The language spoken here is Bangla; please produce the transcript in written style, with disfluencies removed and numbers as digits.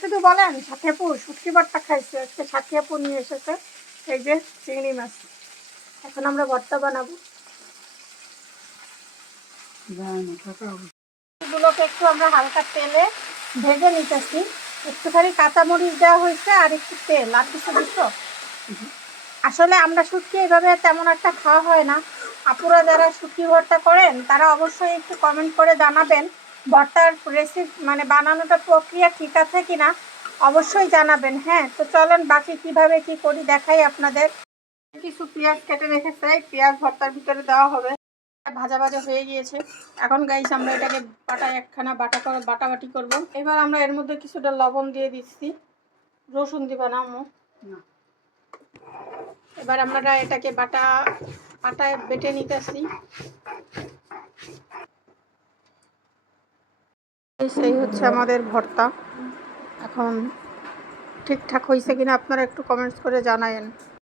শুধু বলেন সাথিয়াপু শুটকি ভর্তা খাইছে, আজকে সাথিয়াপু নিয়ে এসেছে এই যে চিংড়ি মাছ। এখন আমরা ভর্তা বানাবো। এগুলোকে একটু আমরা হালকা তেলে ভেজে নিতেছি। একটুখানি কাঁচামরিচ দেওয়া হয়েছে আর একটু তেল আর কিছু দিচ্ছ। আসলে আমরা শুটকি এভাবে তেমন একটা খাওয়া হয় না। আপুরা যারা শুটকি ভর্তা করেন তারা অবশ্যই একটু কমেন্ট করে জানাবেন ভর্তার রেসিপি মানে বানানোটা প্রক্রিয়া ঠিক আছে কিনা, অবশ্যই জানাবেন। হ্যাঁ, তো চলেন বাকি কিভাবে কি করি দেখাই আপনাদের। কিছু পেঁয়াজ কেটে রেখেছে, পেঁয়াজ ভর্তার ভিতরে দেওয়া হবে। ভাজা ভাজা হয়ে গিয়েছে। এখন গাইস আমরা এটাকে একখানা বাটাবাটি করব। এবার আমরা এর মধ্যে কিছুটা লবণ দিয়ে দিচ্ছি। রসুন দিবা না আম্মু? না। এবার আমরা এটাকে পাটায় বেটে নিতেছি। সেই হচ্ছে আমাদের ভর্তা। এখন ঠিকঠাক হয়েছে কিনা আপনারা একটু কমেন্টস করে জানায়েন।